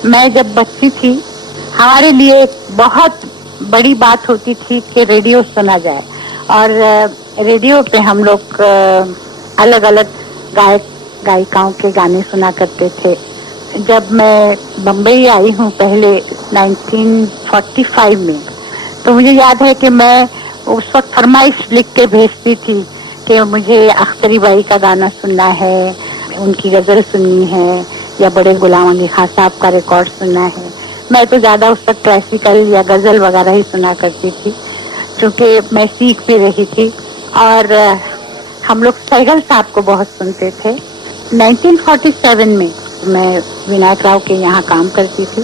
मैं जब बच्ची थी, हमारे लिए बहुत बड़ी बात होती थी कि रेडियो सुना जाए। और रेडियो पे हम लोग अलग अलग गायक गायिकाओं के गाने सुना करते थे। जब मैं बम्बई आई हूँ पहले 1945 में, तो मुझे याद है कि मैं उस वक्त फरमाइश लिख के भेजती थी कि मुझे अख्तरी बाई का गाना सुनना है, उनकी गजल सुननी है, या बड़े गुलाम अली खां साहब का रिकॉर्ड सुनना है। मैं तो ज्यादा उस वक्त क्लासिकल या गजल वगैरह ही सुना करती थी, क्योंकि मैं सीख भी रही थी। और हम लोग सहगल साहब को बहुत सुनते थे। 1947 में मैं विनायक राव के यहाँ काम करती थी,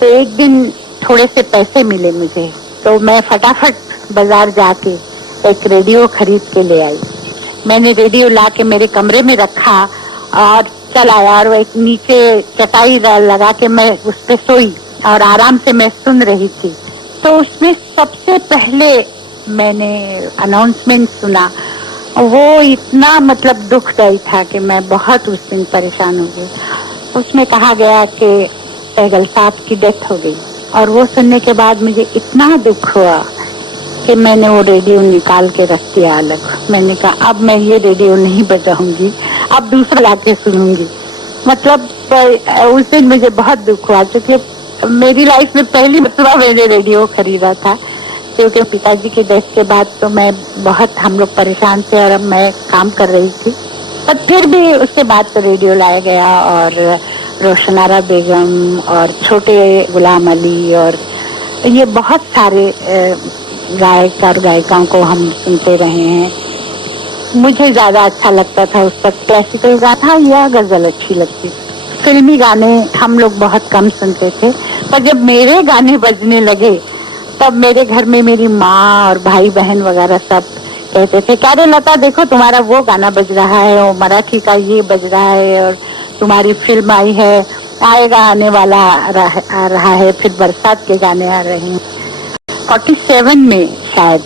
तो एक दिन थोड़े से पैसे मिले मुझे, तो मैं फटाफट बाजार जाके एक रेडियो खरीद के ले आई। मैंने रेडियो ला के मेरे कमरे में रखा और चल आया, और एक नीचे चटाई लगा के मैं उस पे सोई और आराम से मैं सुन रही थी। तो उसमें सबसे पहले मैंने अनाउंसमेंट सुना, वो इतना मतलब दुखदायी था कि मैं बहुत उस दिन परेशान हो गई। उसमें कहा गया कि सहगल साहब की डेथ हो गई, और वो सुनने के बाद मुझे इतना दुख हुआ कि मैंने वो रेडियो निकाल के रख दिया अलग। मैंने कहा अब मैं ये रेडियो नहीं बजाऊंगी, अब दूसरा लाके सुनूंगी। मतलब उस दिन मुझे बहुत दुख हुआ, क्योंकि मेरी लाइफ में पहली मरतबा मैंने रेडियो खरीदा था। क्योंकि पिताजी की डेथ के बाद तो मैं बहुत, हम लोग परेशान थे और अब मैं काम कर रही थी, पर फिर भी उसके बाद तो रेडियो लाया गया। और रोशनारा बेगम और छोटे गुलाम अली और ये बहुत सारे गायक और गायिकाओं को हम सुनते रहे हैं। मुझे ज्यादा अच्छा लगता था उस वक्त क्लासिकल गाना या गजल अच्छी लगती थी। फिल्मी गाने हम लोग बहुत कम सुनते थे, पर जब मेरे गाने बजने लगे तब मेरे घर में मेरी माँ और भाई बहन वगैरह सब कहते थे, क्या रे लता देखो तुम्हारा वो गाना बज रहा है, और मराठी का ये बज रहा है, और तुम्हारी फिल्म आई है, आएगा आने वाला आ रहा है, फिर बरसात के गाने आ रहे हैं। 47 में शायद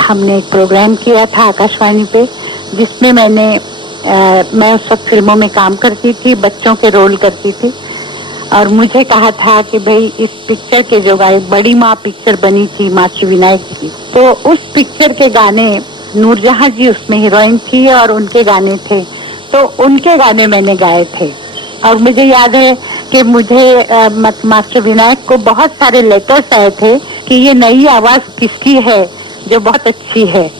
हमने एक प्रोग्राम किया था आकाशवाणी पे, जिसमें मैं उस वक्त फिल्मों में काम करती थी, बच्चों के रोल करती थी। और मुझे कहा था कि भाई इस पिक्चर के जो गाए, बड़ी माँ पिक्चर बनी थी माची विनायक की, तो उस पिक्चर के गाने नूरजहां जी उसमें हीरोइन थी और उनके गाने थे, तो उनके गाने मैंने गाए थे। और मुझे याद है कि मुझे मास्टर विनायक को बहुत सारे लेटर्स आए थे कि ये नई आवाज किसकी है जो बहुत अच्छी है।